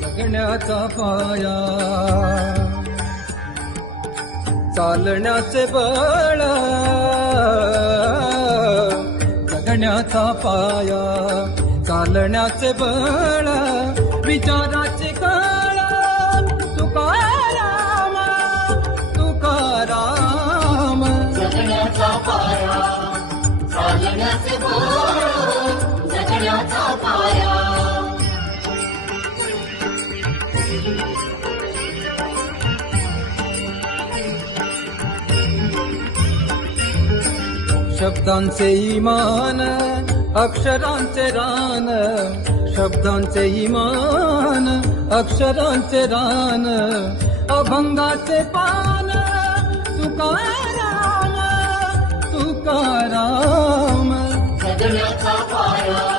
जगण्याचा पाया चालण्याचे बळ, जगण्याचा पाया चालण्याचे बळ, विचाराचे कळ, तुकाराम तुकाराम. जगण्याचा पाया चालण्याचे बळ, जगण्याचा पाया. शब्दांचे इमान अक्षरांचे रान, शब्दांचे इमान अक्षरांचे रान, अभंगाचे पान, तुकाराम तुकाराम. जगण्याचा पाया